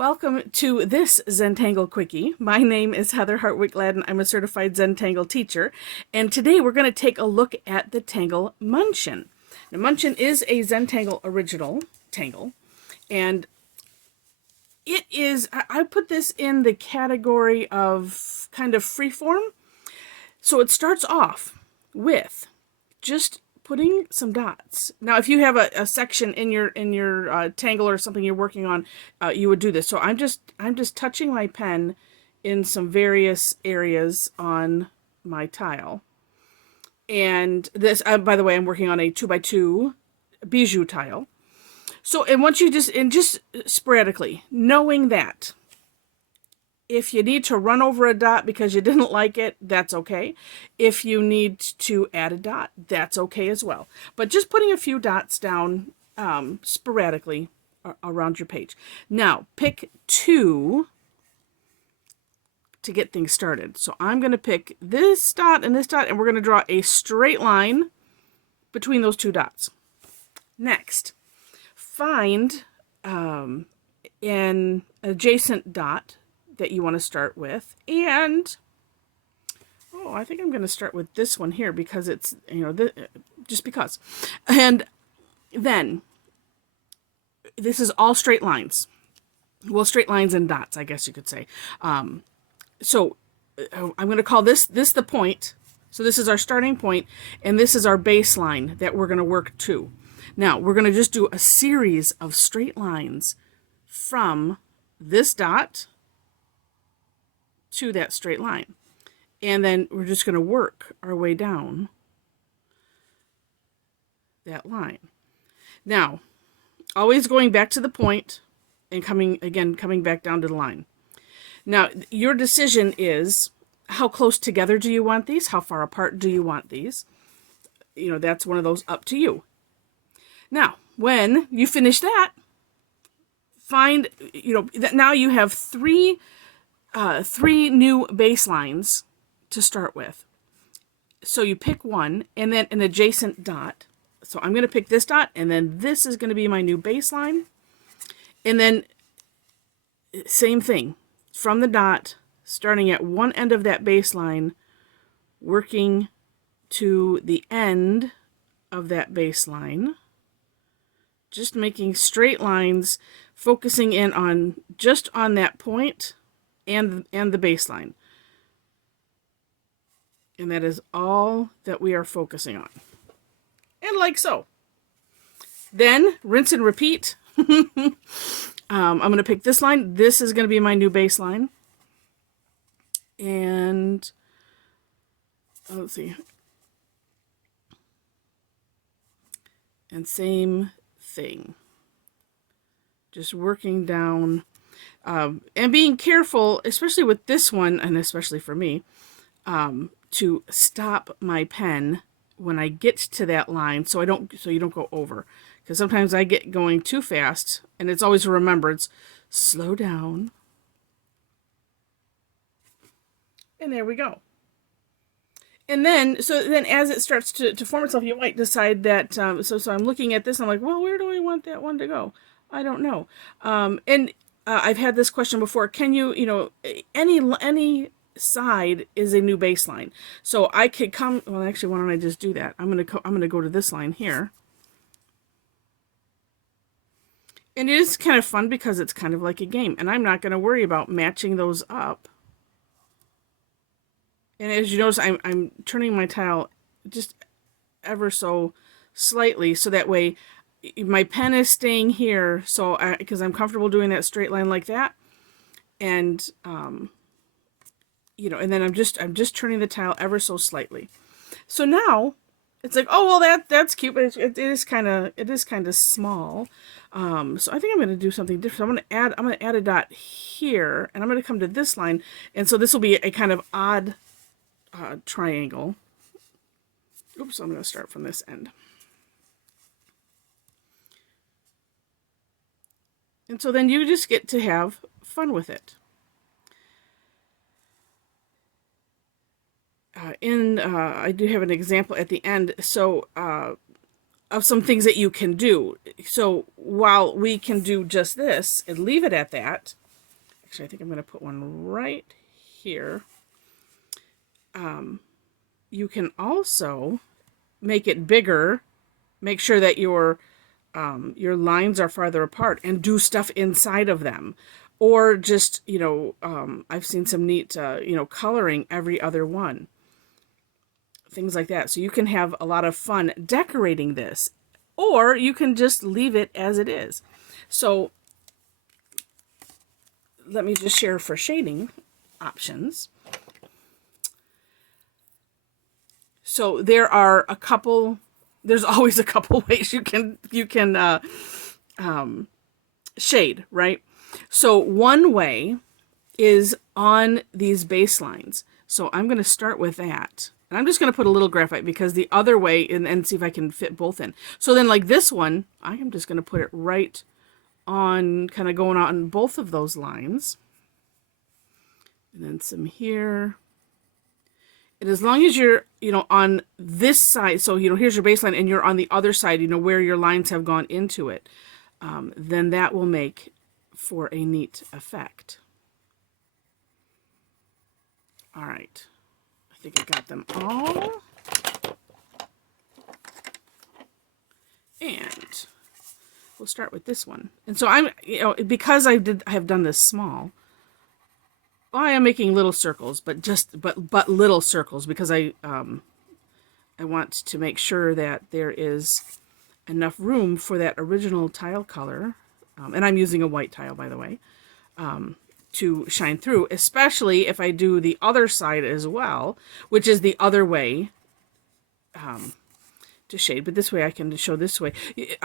Welcome to this Zentangle Quickie. My name is Heather Hartwick Gladden. I'm a Certified Zentangle Teacher, and today we're going to take a look at the Tangle Munchin. Now, Munchin is a Zentangle original Tangle, and it is, I put this in the category of kind of freeform. So it starts off with just putting some dots. Now, if you have a section in your tangle or something you're working on, you would do this. So I'm just touching my pen in some various areas on my tile. And this, by the way, I'm working on a 2x2 bijou tile. So, and once you just sporadically, knowing that if you need to run over a dot because you didn't like it, that's okay. If you need to add a dot, that's okay as well. But just putting a few dots down sporadically around your page. Now, pick two to get things started. So I'm going to pick this dot, and we're going to draw a straight line between those two dots. Next, find an adjacent dot that you want to start with, and I think I'm going to start with this one here because it's, just because. And then this is all straight lines. Well, straight lines and dots, I guess you could say. So I'm going to call this the point. So this is our starting point, and this is our baseline that we're going to work to. Now, we're going to just do a series of straight lines from this dot to that straight line. And then we're just going to work our way down that line. Now, always going back to the point and coming back down to the line. Now, your decision is how close together do you want these? How far apart do you want these? That's one of those up to you. Now, when you finish that, find, that now you have three new baselines to start with. So you pick one and then an adjacent dot. So I'm going to pick this dot, and then this is going to be my new baseline. And then same thing, from the dot, starting at one end of that baseline, working to the end of that baseline, just making straight lines, focusing in on just on that point and the baseline. And that is all that we are focusing on. And like so. Then rinse and repeat. I'm going to pick this line. This is going to be my new baseline. And let's see. And same thing. Just working down. And being careful, especially with this one, and especially for me, to stop my pen when I get to that line, so you don't go over. Because sometimes I get going too fast, and it's always a remembrance. Slow down. And there we go. And then, as it starts to form itself, you might decide that, so I'm looking at this, and I'm like, well, where do I want that one to go? I don't know. I've had this question before. Can you, any side is a new baseline. So I could come, well, actually, why don't I just do that? I'm going to go to this line here. And it is kind of fun because it's kind of like a game, and I'm not going to worry about matching those up. And as you notice, I'm turning my tile just ever so slightly, so that way my pen is staying here, so because I'm comfortable doing that straight line like that, and and then I'm just turning the tile ever so slightly. So now it's like, oh well, that's cute, but it is kind of small. So I think I'm going to do something different. I'm going to add a dot here, and I'm going to come to this line, and so this will be a kind of odd triangle. Oops, I'm going to start from this end. And so then you just get to have fun with it. I do have an example at the end, so of some things that you can do. So while we can do just this and leave it at that, Actually, I think I'm going to put one right here. You can also make it bigger. Make sure that your lines are farther apart and do stuff inside of them. Or just, I've seen some neat, coloring every other one. Things like that. So you can have a lot of fun decorating this. Or you can just leave it as it is. So let me just share for shading options. So there's always a couple ways you can shade, right? So one way is on these baselines. So I'm going to start with that. And I'm just going to put a little graphite because the other way, and see if I can fit both in. So then like this one, I am just going to put it right on, kind of going on both of those lines. And then some here. And as long as you're, on this side, so, here's your baseline and you're on the other side, where your lines have gone into it, then that will make for a neat effect. All right. I think I got them all. And we'll start with this one. And so I'm, because I have done this small, I am making little circles, but little circles because I want to make sure that there is enough room for that original tile color, and I'm using a white tile, by the way, to shine through, especially if I do the other side as well, which is the other way to shade. But this way I can show this way. It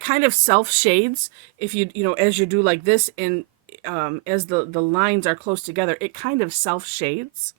kind of self-shades if as you do like this, and as the lines are close together, it kind of self-shades.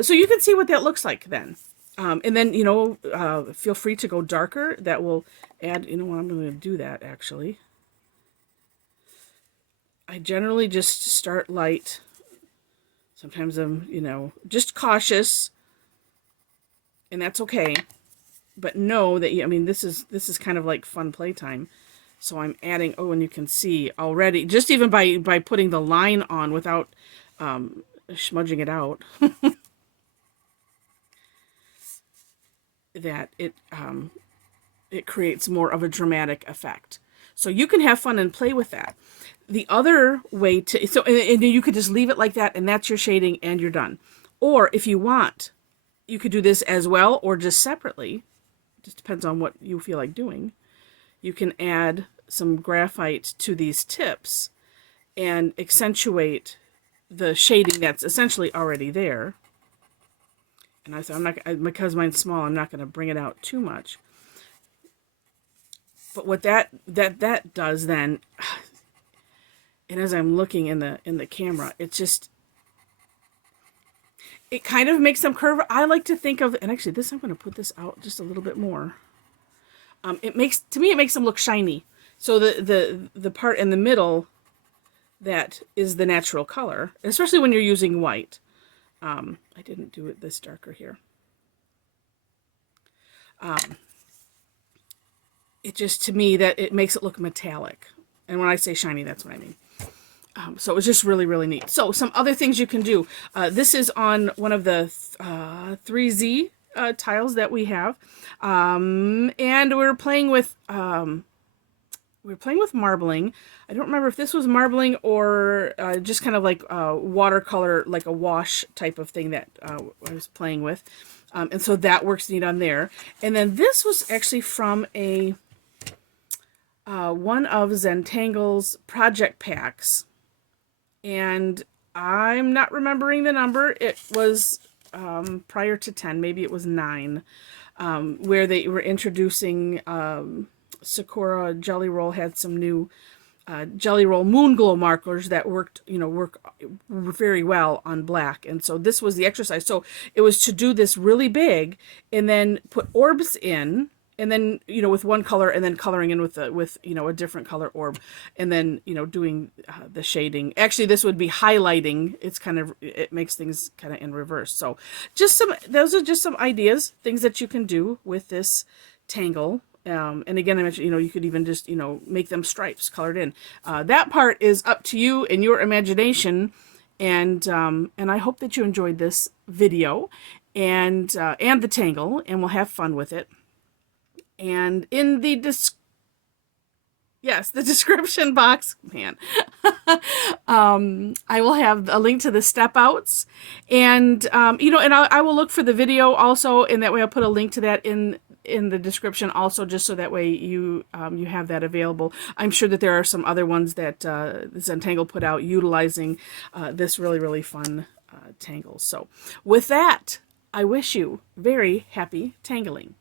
So you can see what that looks like then. And then, feel free to go darker. That will add, I'm going to do that actually. I generally just start light. Sometimes I'm, just cautious. And that's okay. But know that, this is kind of like fun playtime. So I'm adding, and you can see already, just even by putting the line on without smudging it out, that it creates more of a dramatic effect. So you can have fun and play with that. The other way to, and you could just leave it like that, and that's your shading, and you're done. Or if you want, you could do this as well, or just separately. It just depends on what you feel like doing. You can add some graphite to these tips and accentuate the shading that's essentially already there. And I said, because mine's small, I'm not going to bring it out too much. But what that does then, and as I'm looking in the camera, it kind of makes them curve. I like to think of, and actually this, I'm going to put this out just a little bit more. It makes them look shiny. So the part in the middle that is the natural color, especially when you're using white. I didn't do it this darker here. It just, to me, that it makes it look metallic. And when I say shiny, that's what I mean. So it's just really, really neat. So some other things you can do. This is on one of the 3Z tiles that we have. And we're playing with marbling. I don't remember if this was marbling or just kind of like watercolor, like a wash type of thing that I was playing with. And so that works neat on there. And then this was actually from a one of Zentangle's project packs. And I'm not remembering the number. It was prior to 10, maybe it was 9, where they were introducing Sakura Jelly Roll had some new Jelly Roll Moon Glow markers that work very well on black. And so this was the exercise. So it was to do this really big and then put orbs in, and then, with one color, and then coloring in with a different color orb, and then, doing the shading. Actually, this would be highlighting. It makes things kind of in reverse. So those are just some ideas, things that you can do with this Tangle. And again, I mentioned, you could even just, make them stripes colored in. That part is up to you and your imagination. And I hope that you enjoyed this video and the tangle, and we'll have fun with it. And in the the description box, man, I will have a link to the step outs, and and I will look for the video also, and that way I'll put a link to that in the description also, just so that way you have that available. I'm sure that there are some other ones that Zentangle put out utilizing this really fun tangle. So with that, I wish you very happy tangling.